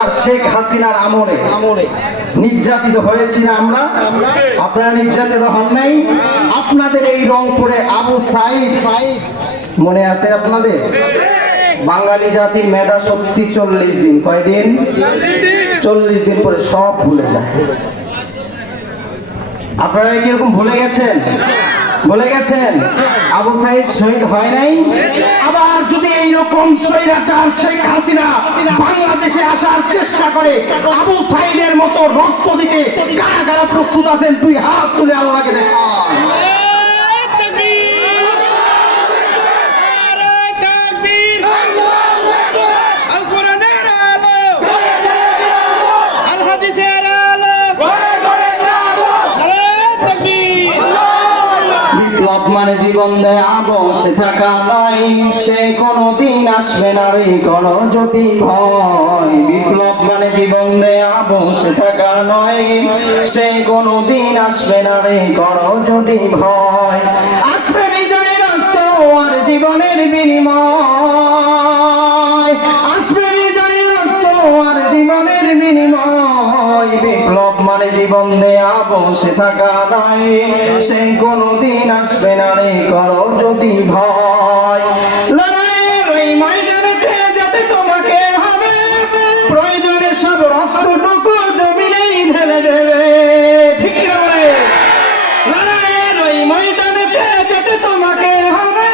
শেখ হাসিনার আমলে নির্যাতিত হয়েছি না আমরা? আপনারা নির্যাতিত হন নাই? আপনাদের এই রংপুরে আবু সাইদ মনে আছে আপনাদের? বাঙালি জাতির মেধা শক্তি 40 দিন। কয়দিন? 40 দিন পরে সব ভুলে যায়। আপনারা কিরকম ভুলে গেছেন? বলে গেছেন আবু সাইদ শহীদ হয় নাই? আবার যদি এইরকম স্বৈরাচার শেখ হাসিনা বাংলাদেশে আসার চেষ্টা করে, আবু সাইদের মতো রক্ত দিতে কারা কারা প্রস্তুত আছেন? দুই হাত তুলে আল্লাহকে দেখান। মানে জীবন দেয়া বসে থাকা নয়, সে কোনদিন আসবে না রে করো যদি ভয়। বিপ্লব মানে জীবন দেয়া বসে থাকা নয়, সে কোনদিন আসবে না রে করো যদি ভয়। আসবে বিজয় রক্ত আর জীবনের বিনিময়, আসবে বিজয় রক্ত আর জীবনের বিনিময়। বিপ্লব মানে জীবন দেয়া বসে থাকা নয়, সে কোনদিন আসবে না রে করো যদি ভয়। লড়াইয়ের ওই ময়দানেতে যেতে তোমাকে হবে, প্রয়োজনে সব রক্তটুকু জমিনেই ঢেলে দেবে। ঠিক করে লড়াইয়ের ওই ময়দানেতে যেতে তোমাকে হবে,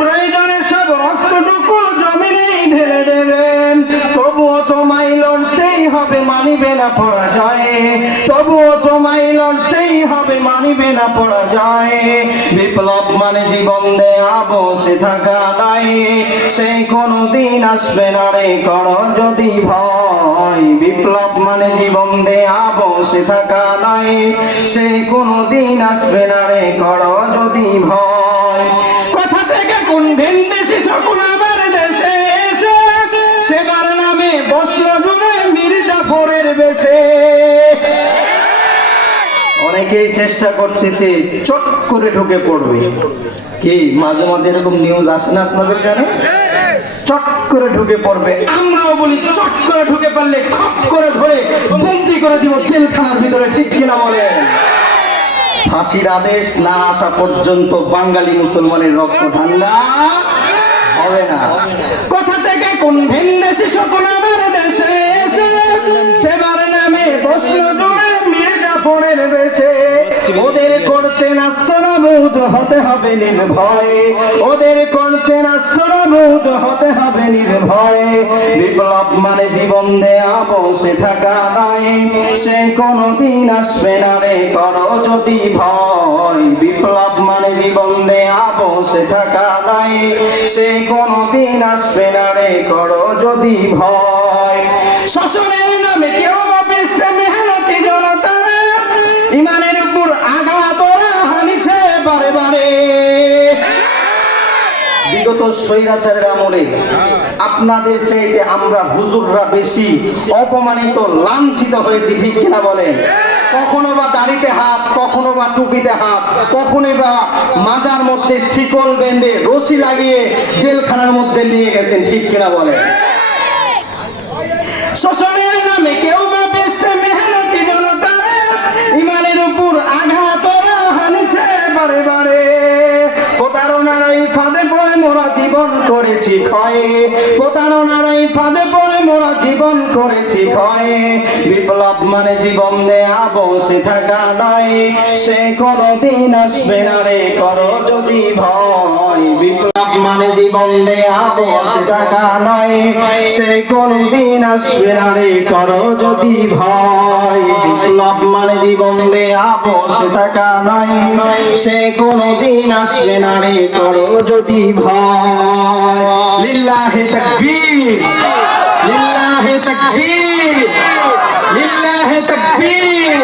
প্রয়োজনে সব রক্তটুকু জমিনেই ঢেলে দেবেন। তবুও তোমায় লড়তেই হবে, মানিবে না পরাজয়। তবুও তোমায় লড়তেই হবে, মানিবে না পরাজয়। বিপ্লব মানে জীবন দেয়া বসে থাকা নয়, সে কোনদিন আসবে না রে করো যদি ভয়। বিপ্লব মানে জীবন দেয়া বসে থাকা নয়, সে কোনদিন আসবে না রে করো যদি ভয়। কথা থেকে কোন ভিনদেশি সকল আবার দেশে এসে, সেবার নামে বসল জুড়ে মির্জাফরের বেশে। অনেকেই চেষ্টা করতেছে চট করে ঢুকে পড়বে। কি মাঝে মাঝে এরকম নিউজ আসে না আপনাদের কানে? চট করে ঢুকে পড়বে। আমরাও বলি চট করে ঢুকে পারলে খপ করে ধরে বন্দি করে দিব জেলখানার ভিতরে। ঠিক কিনা বলেন? ফাঁসির আদেশ না আসা পর্যন্ত বাঙালি মুসলমানের রক্ত ঠান্ডা হবে না। কথা থেকে কোন ভিনদেশি সকল আমার দেশে এসে, সেবার নামে বসল জুড়ে মির্জাফরের বেশে। ওদের করতে নাস্তানাবুদ হতে হবে নির্ভয়, ওদের করতে নাস্তানাবুদ হতে হবে নির্ভয়। বিপ্লব মানে জীবন দেয়া বসে থাকা নয়, সে কোনদিন আসবে না রে করো যদি ভয়। বিপ্লব মানে জীবন দেয়া বসে থাকা নয়, সে কোনদিন আসবে না রে করো যদি ভয়। শাসনের নামে কেউ অফিসে মেহনতি জনতারা ইমানের উপর আঘাত ওরা হানিছে বারে বারে। বিগত স্বৈরাচারের আমলে আপনাদের চাইতে আমরা হুজুররা বেশি অপমানিত লাঞ্ছিত হয়েছি। ঠিক কিনা বলেন? কখনো বা দাড়িতে হাত, কখনো বা টুপিতে হাত, কখনো বা মাজার মধ্যে শিকল বেঁধে রশি লাগিয়ে জেলখানার মধ্যে নিয়ে গেছেন। ঠিক কিনা বলেন? শোষণের নামে কেউ বা বেশে মেহনতি জনতা ইমানের উপর আঘাত ওরা হানিছে বারে বারে। প্রতারণার ওই ফাঁদে পড়ে মোরা জীবন করেছি ক্ষয়, প্রতারণার ওই ফাঁদে পড়ে মোরা জীবন করেছি ক্ষয়। বিপ্লব মানে জীবন দেয়া বসে থাকা নয়, সে কোনদিন আসবে না রে করো যদি ভয়। বিপ্লব মানে জীবন দেয়া বসে থাকা নয়, সে কোনদিন আসবে না রে করো যদি ভয়। বিপ্লব মানে জীবন দেয়া বসে থাকা নয়, সে কোনদিন আসবে না রে করো যদি ভয়। লিল্লাহি তাকবীর, লিল্লাহি তাকবীর, লিল্লাহি তাকবীর।